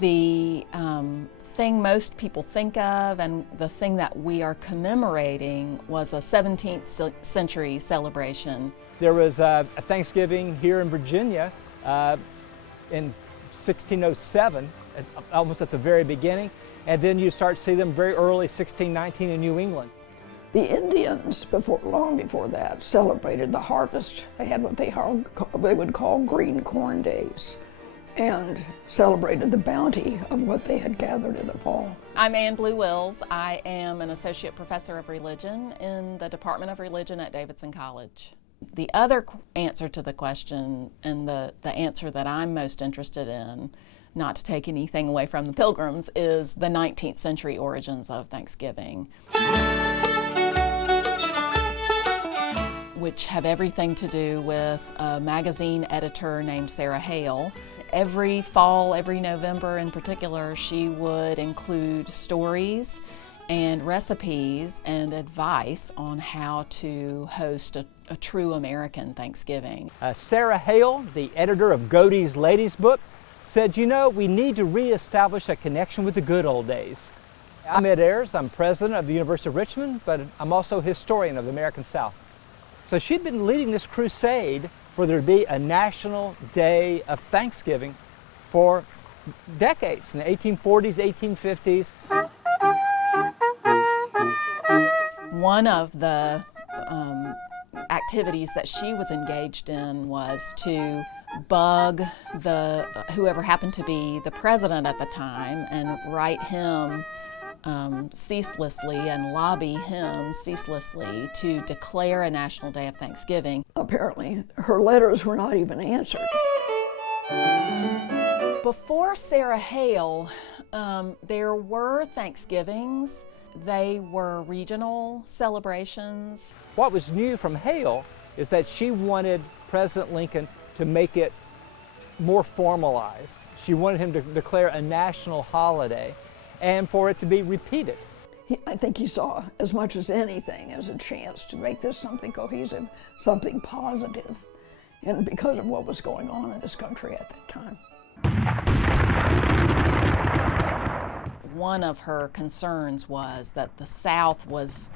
The thing most people think of, and the thing that we are commemorating, was a 17th century celebration. There was a Thanksgiving here in Virginia in 1607, almost at the very beginning, and then you start to see them very early, 1619 in New England. The Indians, long before that, celebrated the harvest. They had what they would call green corn days, and celebrated the bounty of what they had gathered in the fall. I'm Ann Blue Wills. I am an associate professor of religion in the Department of Religion at Davidson College. The other answer to the question, and the answer that I'm most interested in, not to take anything away from the Pilgrims, is the 19th century origins of Thanksgiving, which have everything to do with a magazine editor named Sarah Hale. Every fall, every November in particular, she would include stories and recipes and advice on how to host a true American Thanksgiving. Sarah Hale, the editor of Godey's Ladies Book, said, you know, we need to reestablish a connection with the good old days. I'm Ed Ayers. I'm president of the University of Richmond, but I'm also a historian of the American South. So she'd been leading this crusade for there to be a national day of Thanksgiving for decades, in the 1840s, 1850s. One of the activities that she was engaged in was to bug whoever happened to be the president at the time and write him ceaselessly and lobby him ceaselessly to declare a national day of Thanksgiving. Apparently, her letters were not even answered. Before Sarah Hale, there were Thanksgivings. They were regional celebrations. What was new from Hale is that she wanted President Lincoln to make it more formalized. She wanted him to declare a national holiday and for it to be repeated. I think he saw as much as anything as a chance to make this something cohesive, something positive, and because of what was going on in this country at that time. One of her concerns was that the South was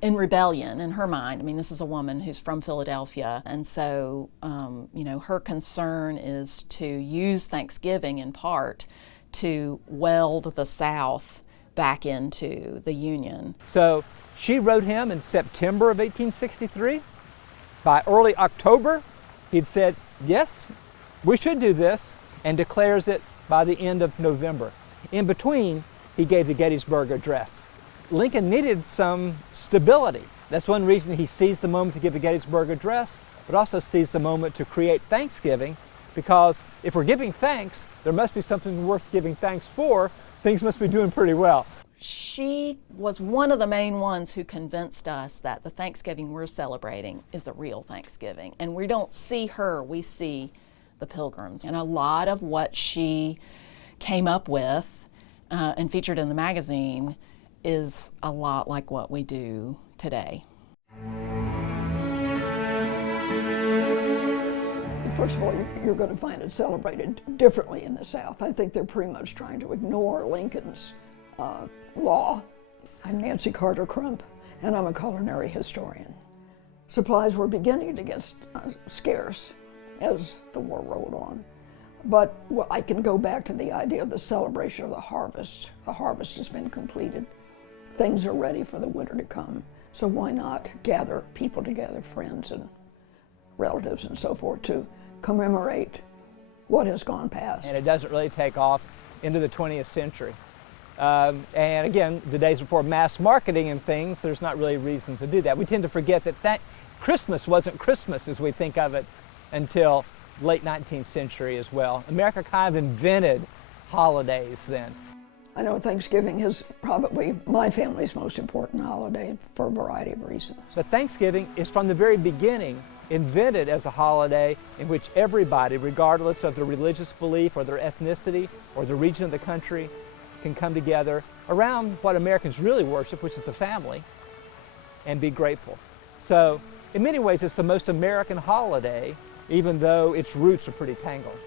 in rebellion in her mind. I mean, this is a woman who's from Philadelphia, and so, you know, her concern is to use Thanksgiving in part to weld the South back into the Union. So she wrote him in September of 1863. By early October, he'd said, yes, we should do this, and declares it by the end of November. In between, he gave the Gettysburg Address. Lincoln needed some stability. That's one reason he seized the moment to give the Gettysburg Address, but also seized the moment to create Thanksgiving, because if we're giving thanks, there must be something worth giving thanks for. Things must be doing pretty well. She was one of the main ones who convinced us that the Thanksgiving we're celebrating is the real Thanksgiving. And we don't see her, we see the Pilgrims. And a lot of what she came up with and featured in the magazine is a lot like what we do today. First of all, you're going to find it celebrated differently in the South. I think they're pretty much trying to ignore Lincoln's law. I'm Nancy Carter Crump, and I'm a culinary historian. Supplies were beginning to get scarce as the war rolled on. But well, I can go back to the idea of the celebration of the harvest. The harvest has been completed. Things are ready for the winter to come. So why not gather people together, friends and relatives and so forth, to commemorate what has gone past. And it doesn't really take off into the 20th century. And again, the days before mass marketing and things, there's not really reasons to do that. We tend to forget that Christmas wasn't Christmas as we think of it until late 19th century as well. America kind of invented holidays then. I know Thanksgiving is probably my family's most important holiday for a variety of reasons. But Thanksgiving is from the very beginning invented as a holiday in which everybody, regardless of their religious belief or their ethnicity or the region of the country, can come together around what Americans really worship, which is the family, and be grateful. So in many ways, it's the most American holiday, even though its roots are pretty tangled.